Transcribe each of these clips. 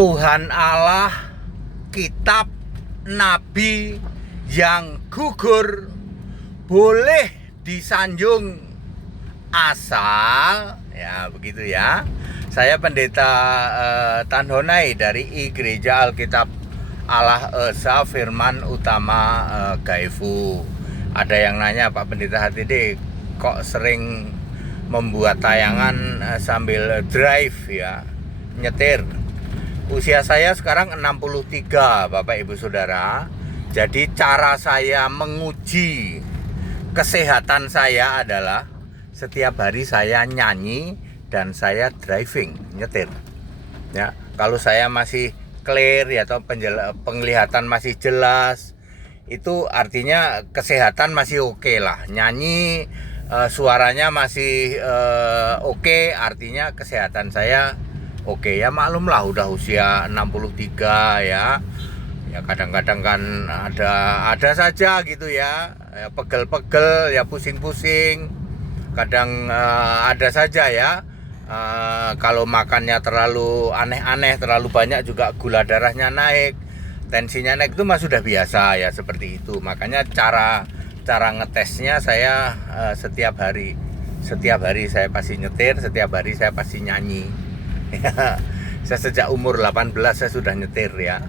Tuhan Allah, kitab, nabi yang gugur boleh disanjung asal ya begitu ya. Saya pendeta Tanhonai dari Gereja Alkitab Allah Esa Firman Utama Gaifu. Ada yang nanya, Pak Pendeta HTD kok sering membuat tayangan sambil drive ya, nyetir. Usia saya sekarang 63 Bapak Ibu Saudara. Jadi cara saya menguji kesehatan saya adalah setiap hari saya nyanyi dan saya driving, nyetir. Ya, kalau saya masih clear ya, atau penglihatan masih jelas, itu artinya kesehatan masih oke lah. Nyanyi suaranya masih oke, artinya kesehatan saya oke. Ya maklum lah udah usia 63 ya. Ya kadang-kadang kan ada saja gitu ya, pegel-pegel ya, pusing-pusing. Kadang ada saja ya. Kalau makannya terlalu aneh-aneh, terlalu banyak juga gula darahnya naik, tensinya naik, itu mah sudah biasa ya, seperti itu. Makanya cara ngetesnya saya setiap hari saya pasti nyetir, setiap hari saya pasti nyanyi. Saya sejak umur 18 saya sudah nyetir ya.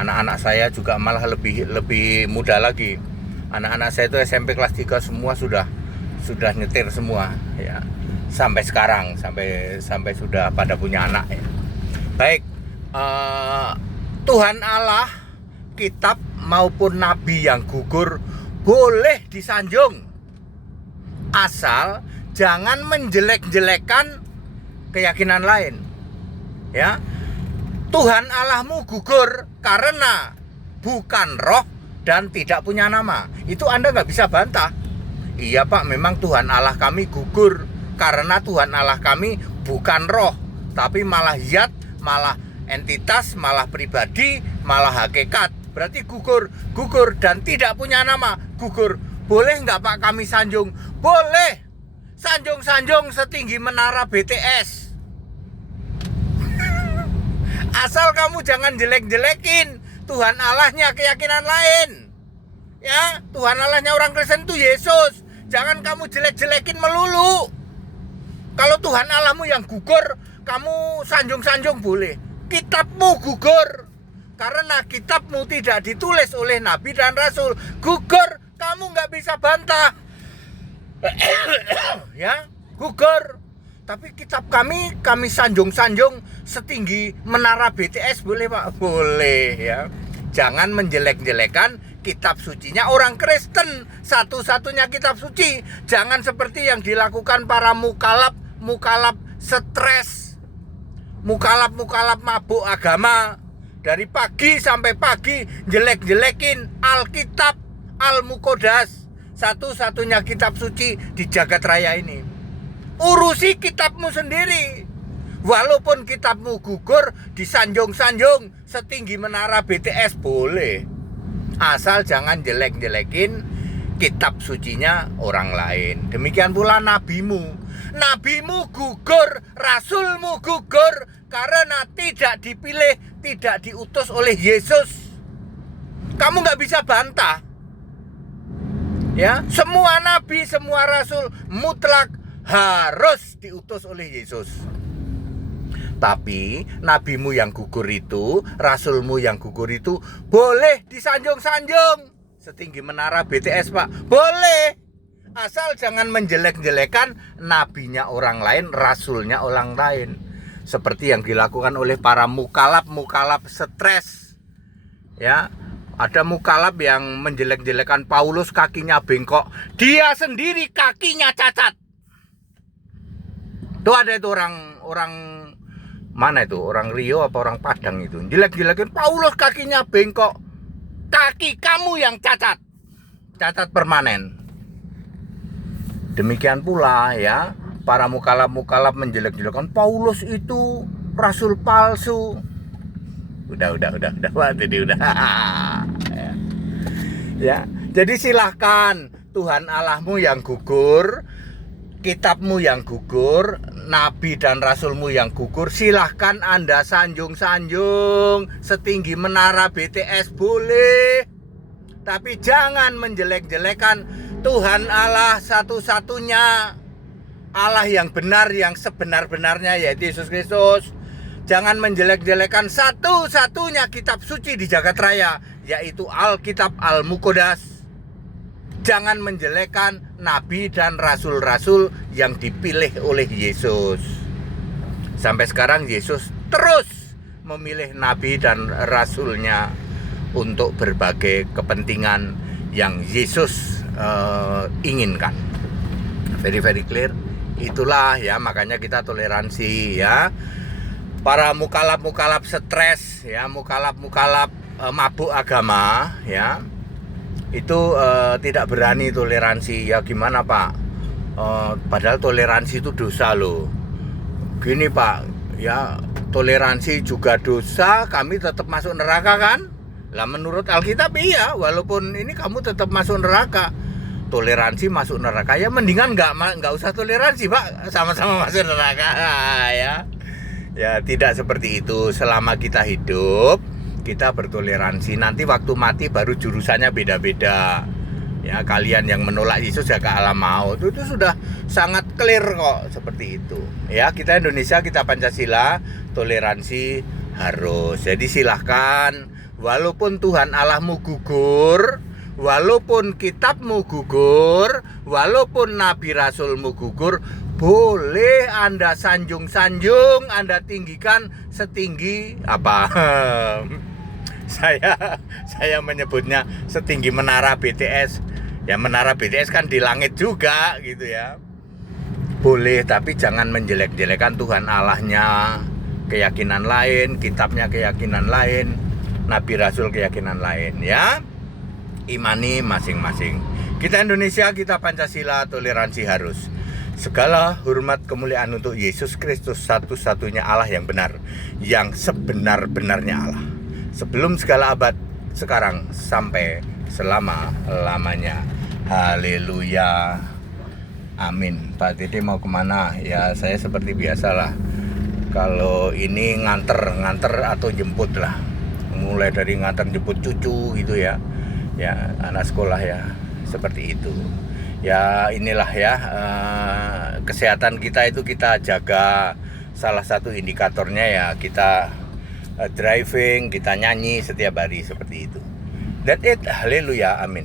Anak-anak saya juga malah lebih muda lagi. Anak-anak saya itu SMP kelas 3 semua sudah nyetir semua ya. Sampai sekarang, sampai sudah pada punya anak ya. Baik, Tuhan Allah, kitab maupun nabi yang gugur boleh disanjung, asal jangan menjelek-jelekan keyakinan lain ya. Tuhan Allahmu gugur karena bukan roh dan tidak punya nama. Itu Anda nggak bisa bantah. Iya Pak, memang Tuhan Allah kami gugur karena Tuhan Allah kami bukan roh, tapi malah zat, malah entitas, malah pribadi, malah hakikat. Berarti gugur dan tidak punya nama, gugur. Boleh nggak Pak kami sanjung? Boleh. Sanjung-sanjung setinggi menara BTS. Asal kamu jangan jelek-jelekin Tuhan Allahnya keyakinan lain. Ya, Tuhan Allahnya orang Kristen itu Yesus. Jangan kamu jelek-jelekin melulu. Kalau Tuhan Allahmu yang gugur, kamu sanjung-sanjung boleh. Kitabmu gugur karena kitabmu tidak ditulis oleh Nabi dan Rasul. Gugur, kamu nggak bisa bantah. Ya, gugur. Tapi kitab kami sanjung-sanjung setinggi menara BTS, boleh Pak? Boleh ya. Jangan menjelek-jelekan kitab sucinya orang Kristen, satu-satunya kitab suci. Jangan seperti yang dilakukan para mukalaf stres, mukalaf mabuk agama. Dari pagi sampai pagi jelek-jelekin Alkitab, Al-Muqaddas, satu-satunya kitab suci di jagat raya ini. Urusi kitabmu sendiri. Walaupun kitabmu gugur, disanjung-sanjung setinggi menara BTS boleh. Asal jangan jelek-jelekin kitab sucinya orang lain. Demikian pula nabimu. Nabimu gugur, rasulmu gugur karena tidak dipilih, tidak diutus oleh Yesus. Kamu nggak bisa bantah. Ya, semua nabi, semua rasul mutlak harus diutus oleh Yesus. Tapi nabimu yang gugur itu, rasulmu yang gugur itu boleh disanjung-sanjung setinggi menara BTS Pak. Boleh. Asal jangan menjelek-jelekan nabinya orang lain, rasulnya orang lain. Seperti yang dilakukan oleh para mukalaf stres. Ya, ada mukalaf yang menjelek-jelekan Paulus, kakinya bengkok. Dia sendiri kakinya cacat. Tuh ada itu orang mana itu? Orang Rio apa orang Padang itu? Jelek-jelekin Paulus kakinya bengkok. Kaki kamu yang cacat. Cacat permanen. Demikian pula ya, para mukalaf menjelek-jelekan Paulus itu rasul palsu. Udah. Ya. Jadi silahkan Tuhan Allahmu yang gugur, kitabmu yang gugur, nabi dan rasulmu yang gugur, silahkan Anda sanjung-sanjung setinggi menara BTS boleh, tapi jangan menjelek-jelekan Tuhan Allah satu-satunya, Allah yang benar, yang sebenar-benarnya, yaitu Yesus Kristus. Jangan menjelek-jelekan satu-satunya kitab suci di jagat raya, yaitu Alkitab Al-Muqaddas. Jangan menjelekkan nabi dan rasul-rasul yang dipilih oleh Yesus. Sampai sekarang Yesus terus memilih nabi dan rasulnya untuk berbagai kepentingan yang Yesus inginkan. Very clear. Itulah ya, makanya kita toleransi ya. Para mukalaf stres ya, mukalaf mabuk agama ya, itu tidak berani toleransi. Ya gimana Pak, padahal toleransi itu dosa loh. Gini Pak ya, toleransi juga dosa, kami tetap masuk neraka kan? Lah menurut Alkitab iya, walaupun ini kamu tetap masuk neraka. Toleransi masuk neraka, ya mendingan nggak usah toleransi Pak, sama-sama masuk neraka ya tidak seperti itu. Selama kita hidup kita bertoleransi, nanti waktu mati baru jurusannya beda-beda ya. Kalian yang menolak Yesus ya ke alam maut, itu sudah sangat clear kok seperti itu ya. Kita Indonesia, kita Pancasila, toleransi harus. Jadi silahkan, walaupun Tuhan Allahmu gugur, walaupun kitabmu gugur, walaupun nabi rasulmu gugur, boleh Anda sanjung-sanjung, Anda tinggikan setinggi apa? Saya menyebutnya setinggi menara BTS. Ya menara BTS kan di langit juga gitu ya. Boleh, tapi jangan menjelek-jelekan Tuhan Allahnya. Keyakinan lain, kitabnya keyakinan lain, nabi rasul keyakinan lain ya. Imani masing-masing. Kita Indonesia, kita Pancasila, toleransi harus. Segala hormat kemuliaan untuk Yesus Kristus, satu-satunya Allah yang benar, yang sebenar-benarnya Allah, sebelum segala abad, sekarang sampai selama-lamanya. Haleluya, amin. Pak Dede mau kemana? Ya saya seperti biasalah, kalau ini nganter atau jemput lah, mulai dari nganter jemput cucu gitu ya, ya anak sekolah ya, seperti itu ya. Inilah ya, kesehatan kita itu kita jaga, salah satu indikatornya ya kita driving, kita nyanyi setiap hari seperti itu. That's it. Haleluya, amin.